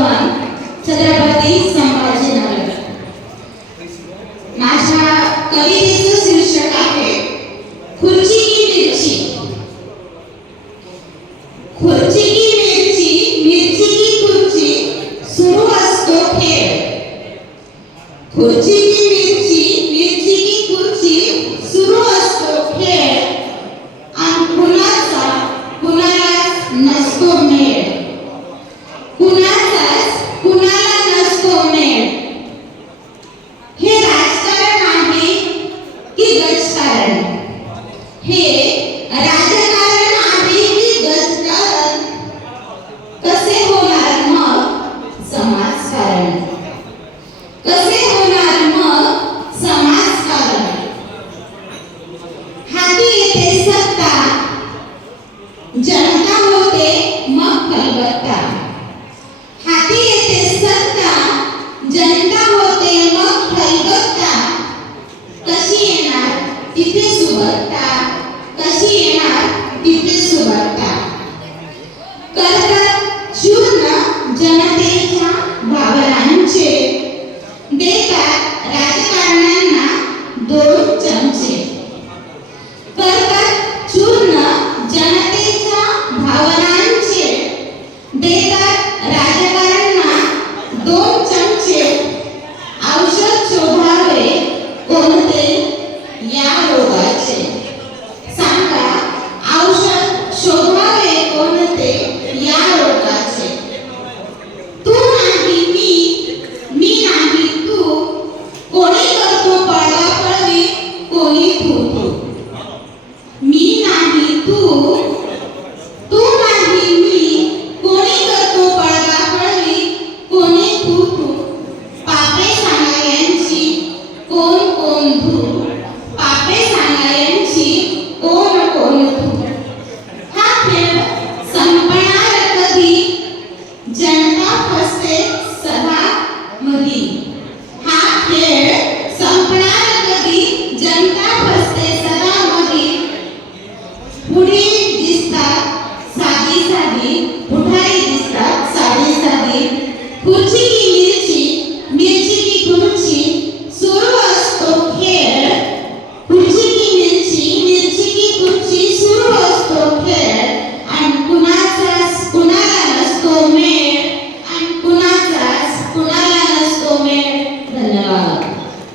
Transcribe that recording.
भगवान छत्रपती संभाजीनगर. माझ्या कवितेचं शीर्षक आहे खुर्ची की मिरची. खुर्ची की मिरची मिरची खुर्ची सुरू असतो खुर्ची की औषध शोधावे कोणते? या रोगाचे. सांगा औषध शोधावे कोणते? या रोगाचे.